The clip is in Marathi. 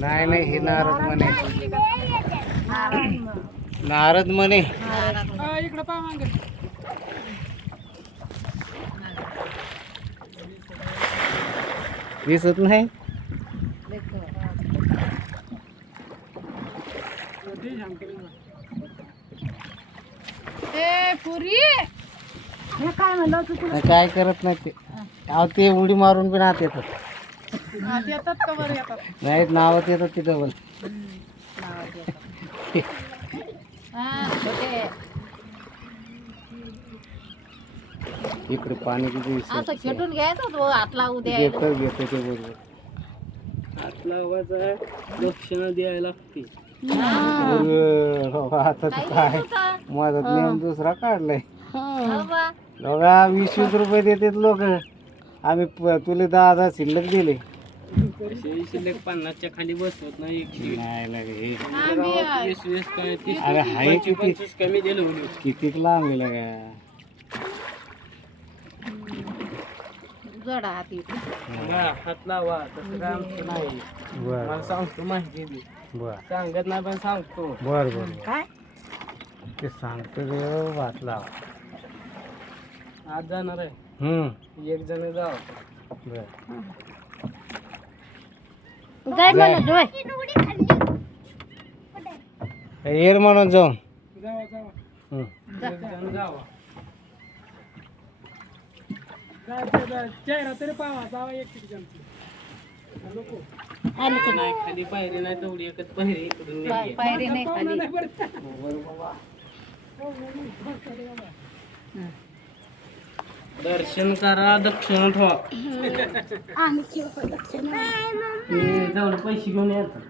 नाही नाही हे नारद म्हणे नारद म्हणे इकडे पहा मागे दिसत नाही पुरी हे काय म्हणलं तू काय करत नाही ते अहो ते उडी मारून पण आत येतात येतात का बरं येतात नाहीत नावात येतात ते डबल इकडे पाणी किती असं खेटून घ्यायचं तो आतला उद्या घेतं घेतं ते बरोबर आतला आवाज दक्षिणा द्यायला लागते आता तर काय माझा नियम दुसरा काढलाय बाबा बघा 20-20 रुपये देतात लोक आम्ही तुला 10,000 शिल्लक दिले शिल्लक 50च्या खाली बसवत नाही 120 नाही नाही वीस काय 30 अरे हाय किती 25 कमी दिलं होईल किती लांब गेला जड हाती हात लावा तसं काय आमचं नाही बर मला सांगतो माहिती दे बर सांगत नाही पण सांगतो बर बर काय ते सांगतो भात लावा आज जाणार आहे एक जण जाव बर काय म्हणत होय येर म्हणून जाऊन जावा जावा हम्म. एक जण जावा चेहरा तरी पाहा जावा एक जण नाही खाली पायरी नाही तेवढी एकच पायरी इकडून निघली. पायरी नाही खाली दर्शन करा दक्षिण ठेवा जाऊन पैसे घेऊन येतात